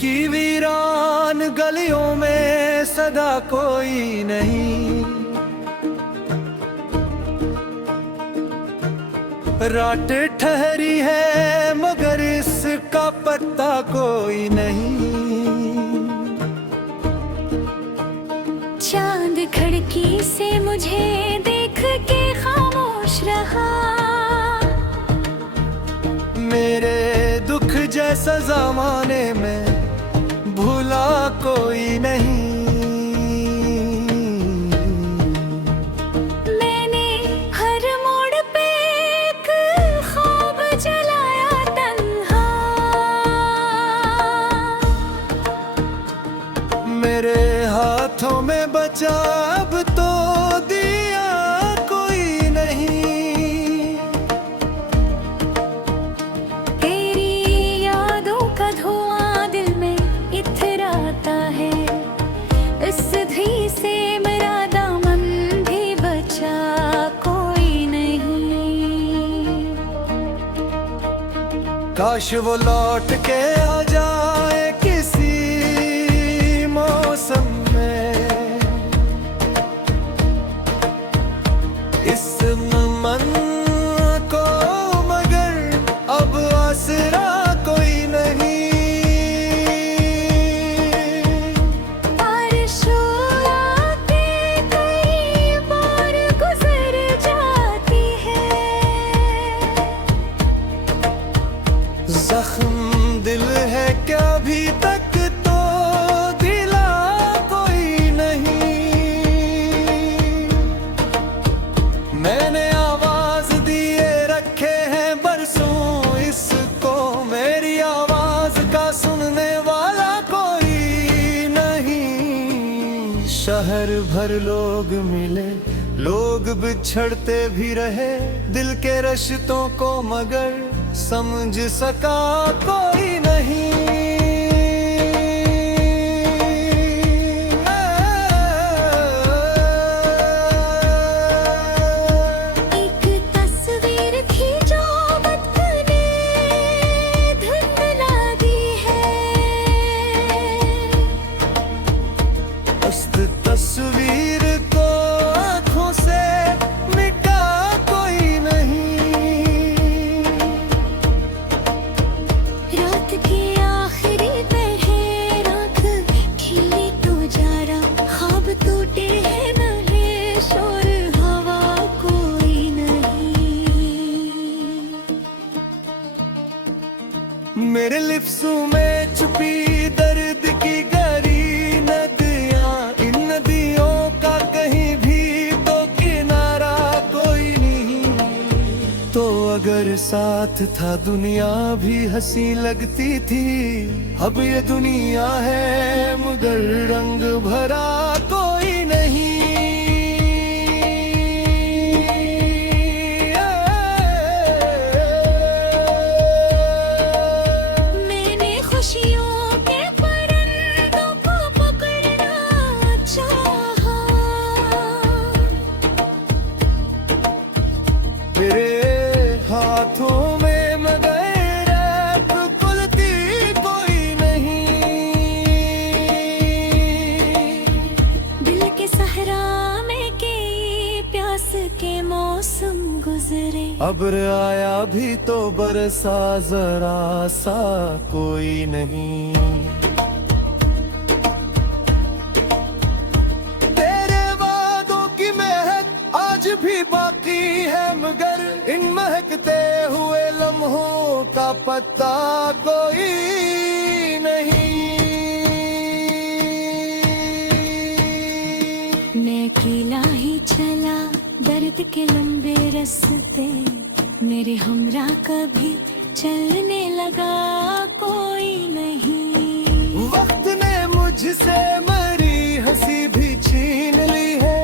की वीरान गलियों में सदा कोई नहीं। रात ठहरी है मगर इसका पत्ता कोई नहीं। चांद खिड़की से मुझे देख के खामोश रहा। मेरे दुख जैसा ज़माने में भूला कोई नहीं। मैंने हर मोड़ पे एक ख्वाब जलाया तन्हा। मेरे हाथों में बचा अब तो दिया कोई नहीं। तेरी यादों का धुआं दिल में इथराता है। इस धी से मेरा दामन भी बचा कोई नहीं। काश वो लौट के आ जाए किसी मौसम में। इस मन को मगर अब आसरा कोई नहीं। बारिशों आके कई बार गुजर जाती है। जख्म दिल है क्या अभी तक तो दिला कोई नहीं। मैंने आवाज दिए रखे हैं बरसों इसको। मेरी आवाज का सुनने वाला कोई नहीं। शहर भर लोग मिले, लोग बिछड़ते भी रहे दिल के रिश्तों को मगर समझ सका कोई नहीं। एक तस्वीर थी जो वक्त ने धुंधला दी है। उस तस्वीर को आँखों से मिटा कोई नहीं। रात के आखिरी पहर आँख खिली तो जा रहा। ख्वाब टूटे हैं नन्हे शोर हवा कोई नहीं। मेरे लिप्सों में छुपी दर्द की गहरी नदियाँ। इन नदियों का कहीं भी तो किनारा कोई नहीं। तो अगर साथ था दुनिया भी हंसी लगती थी। अब ये दुनिया है मगर रंग भरा कोई नहीं। मैंने खुशियों के परिंदों को पकड़ना चाहा। मेरे हाथों में मगर खुलती कोई नहीं। दिल के सहरा में के प्यास के मौसम गुजरे। अब्र आया भी तो बरसा जरा सा कोई नहीं। तेरे वादों की महक आज भी बाकी है मगर इन महकते हुए लम्हों का पत्ता कोई नहीं। मैं अकेला ही चला दर्द के लंबे रास्ते। मेरे हमरा कभी चलने लगा कोई नहीं। वक्त ने मुझसे मरी हंसी भी छीन ली है।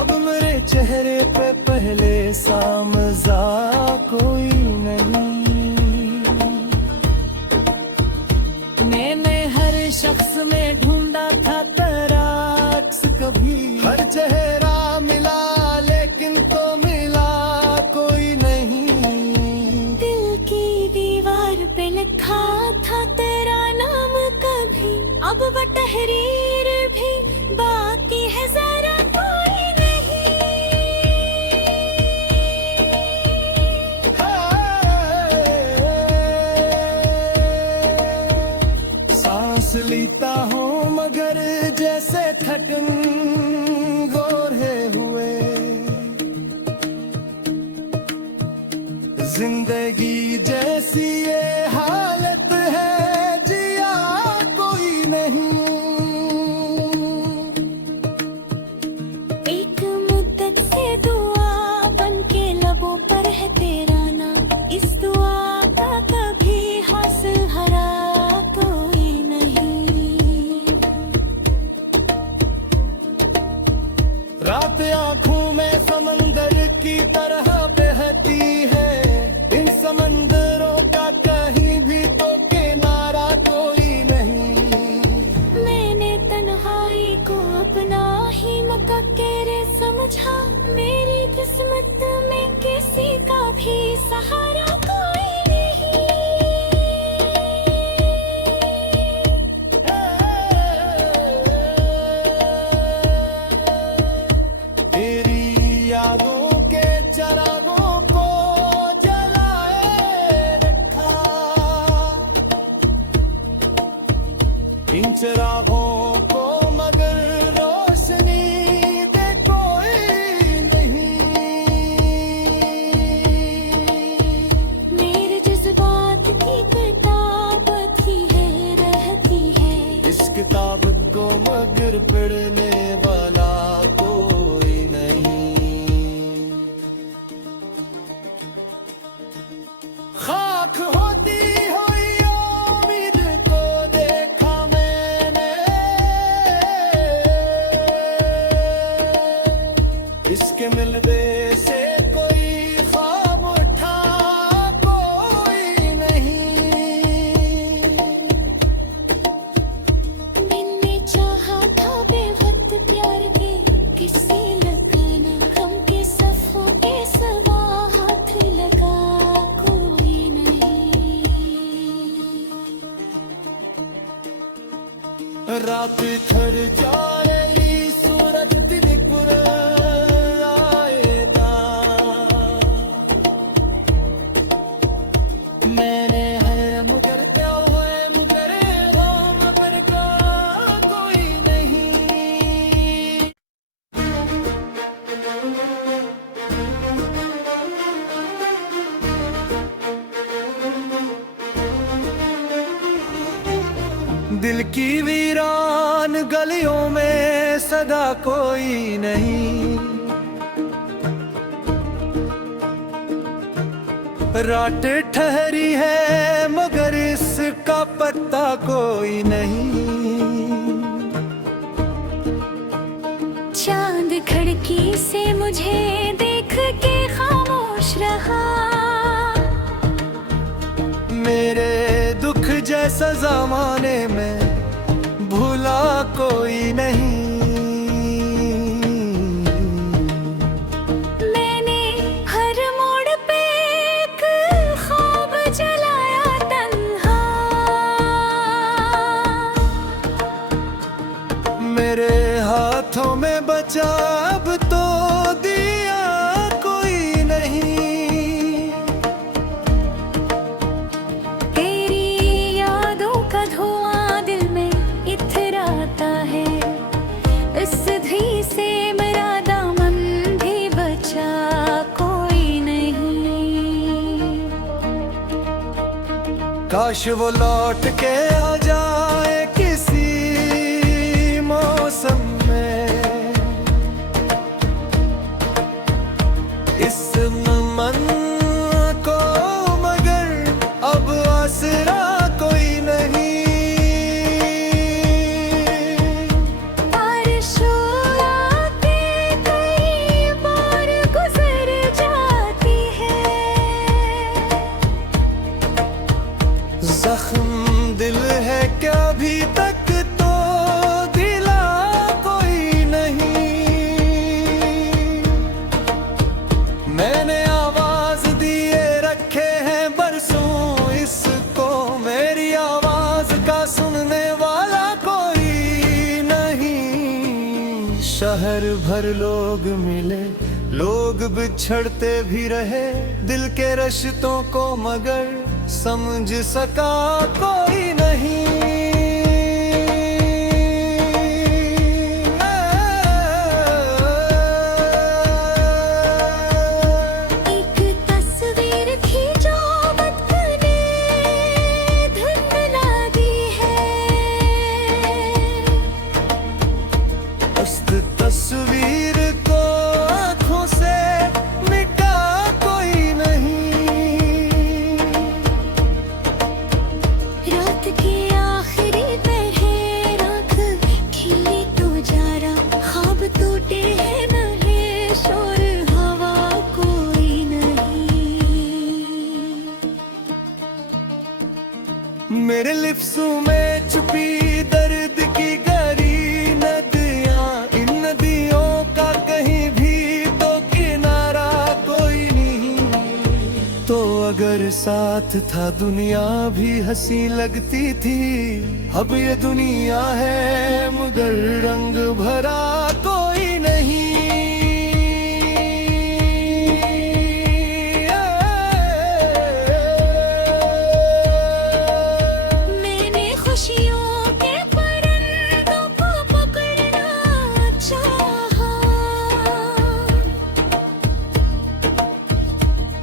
अब मेरे चेहरे पे पहले सा मजा कोई नहीं। मैंने हर शख्स में ढूंढा था तेरा अक्स कभी। हर चेहरा मिला लेकिन तो मिला कोई नहीं। दिल की दीवार पे लिखा था तेरा नाम कभी। पैटर्न गोरे हुए, जिंदगी जैसी ये हालत है जिया कोई नहीं। एक मुद्दत से दुआ बन के लबों पर है तेरा नाम, इस दुआ का कभी हासिल हरा कोई नहीं। रात आंखों में समंदर की तरह बहती है, इन समंदरों का कहीं भी तो किनारा कोई नहीं। मैंने तन्हाई को अपना ही मुकद्दर समझा, मेरी किस्मत में किसी का भी सहारा कोई नहीं। तेरी यादों के चरागों को जलाए रखा, इन चरागों को मगर रोशनी दे कोई नहीं। मेरे जज्बात की किताब थी है रहती है, इस किताब को मगर पढ़ने वाला कोई नहीं। खाक होती हुई उम्मीद को देखा मैंने, इसके मिलने से कोई ख्वाब उठा कोई नहीं। मैंने चाहा था बेवक्त प्यार के किसी लगाना, गम के सफ़ों के सवा हाथ लगा कोई नहीं। रात थर जा रही सूरज तिलकुर आए ना, मैंने है मगर क्या हुए मगर हो मगर का कोई नहीं। दिल की वीरान गलियों में सदा कोई नहीं, रात ठहरी है मगर इसका पत्ता कोई नहीं। चांद खिड़की से मुझे देख के खामोश रहा, मेरे दुख जैसा जमाने में भूला कोई नहीं। मैंने हर मोड़ पे एक ख्वाब जलाया तन्हा, मेरे हाथों में बचा अब तो दिया कोई नहीं। तेरी यादों का धुआं दिल में इथराता है, इस धी से मेरा दामन भी बचा कोई नहीं। काश वो लौट के आ जाए किसी मौसम में, इस मन को मगर अब आसरा कोई नहीं। बारिशों आके कई बार गुजर जाती है, जख्म दिल है क्या अभी तक तो दिला कोई नहीं। मैंने आवाज दिए रखे हैं बरसों इसको, मेरी आवाज का सुनने वाला कोई नहीं। शहर भर लोग मिले, लोग बिछड़ते भी रहे, दिल के रिश्तों को मगर समझ सका कोई नहीं। तस्वीर को आंखों से मिटा कोई नहीं। रात की आखिरी पहर आँख खिली तो जा रहा, ख्वाब टूटे हैं नहीं, शोर हवा कोई नहीं। मेरे लिप्सों में छुपी दर्द की गहरी नदियाँ, इन नदियों का कहीं भी तो किनारा कोई नहीं। तो अगर साथ था दुनिया भी हंसी लगती थी, अब ये दुनिया है मगर रंग भरा कोई नहीं। मैंने खुशियों के परिंदों को पकड़ना चाहा,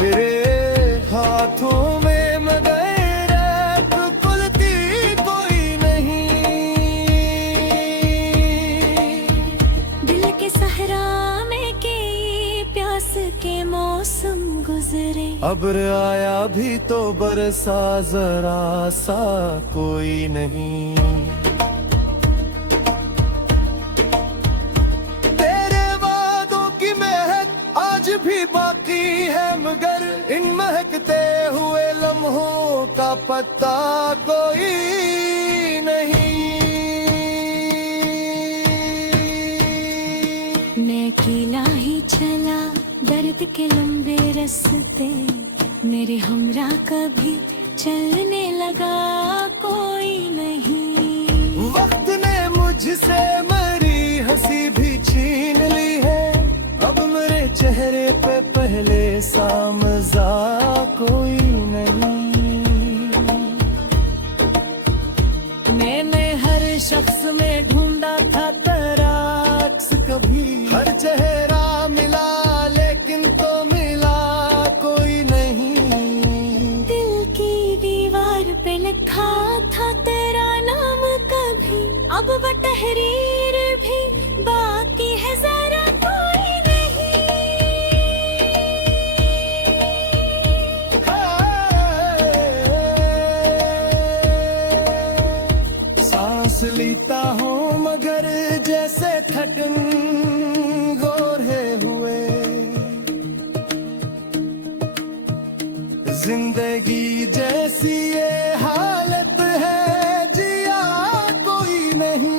मेरे हाथों में मगर खुलती कोई नहीं। दिल के सहरा में की प्यास के मौसम गुजरे, अब्र आया भी तो बरसा जरा सा कोई नहीं। तेरे वादों की महक आज भी बाकी है, मगर इन महकते हुए लम्हों का पत्ता कोई नहीं। मैं अकेला ही चला दर्द के लंबे रास्ते, मेरे हमरा कभी चलने लगा कोई नहीं। वक्त ने मुझसे मरी हंसी भी छीन ली है, अब मेरे चेहरे पे पहले सा मजा कोई नहीं। मैंने हर शख्स में ढूंढा था तेरा अक्स, कभी हर चेहरा मिला लेकिन तो मिला कोई नहीं। दिल की दीवार पे लिखा था तेरा नाम कभी, अब वो तहरीर भी बाकी है जरा कोई नहीं। सांस लेता हूँ मगर जैसे थकन गोरे हुए, जिंदगी जैसी ये हालत है जिया कोई नहीं।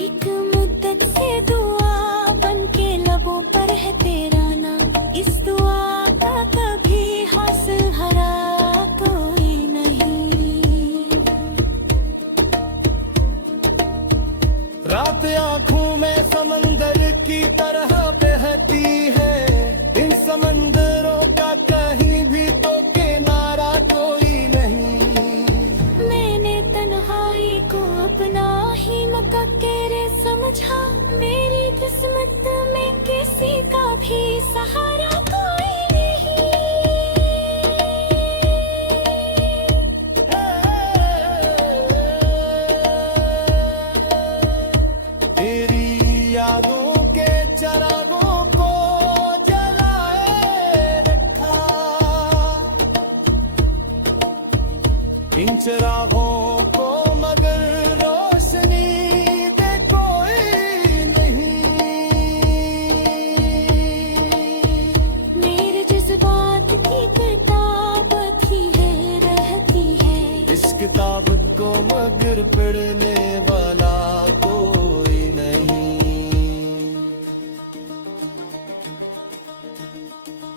एक मुद्दत से दुआ बन के लबों पर है तेरा नाम, इस दुआ का कभी हासिल हरा कोई नहीं। रात आंखों में समंदर की तरह बहती है, इन समंदरों का कहीं भी तो किनारा कोई नहीं। मैंने तन्हाई को अपना ही मुकद्दर समझा, मेरी किस्मत में किसी का भी सहारा कोई नहीं। तेरी यादों के चरागों को जलाए रखा, इन चिरागों को मगर रोशनी दे कोई नहीं। मेरे जज्बात की किताब ही है रहती है, इस किताब को मगर पढ़ने वाला कोई नहीं।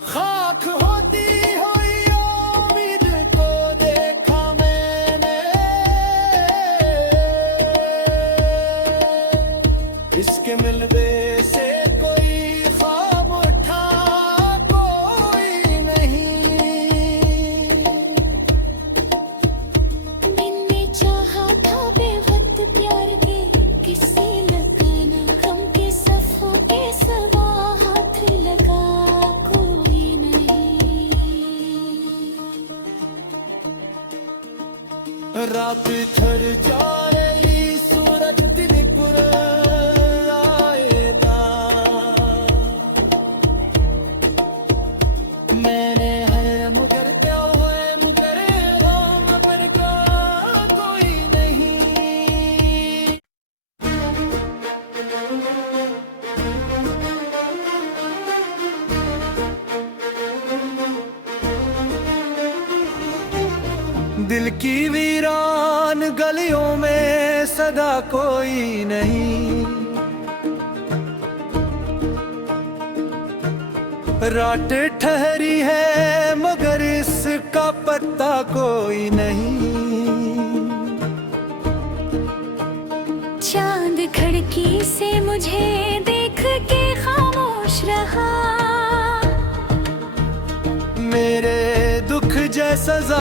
खाक होती हुई उम्मीद को देखा मैंने, इसके मिलने से कोई ख्वाब उठा कोई नहीं। मैंने चाहा था बेवक्त प्यार के किसी लगाना, गम के सफों के सवा हाथ लगा कोई नहीं। रात थर जा रही दिल की वीरान गलियों में सदा कोई नहीं, रात ठहरी है मगर इसका पत्ता कोई नहीं। चांद खिड़की से मुझे देख के खामोश रहा, मेरे दुख जैसा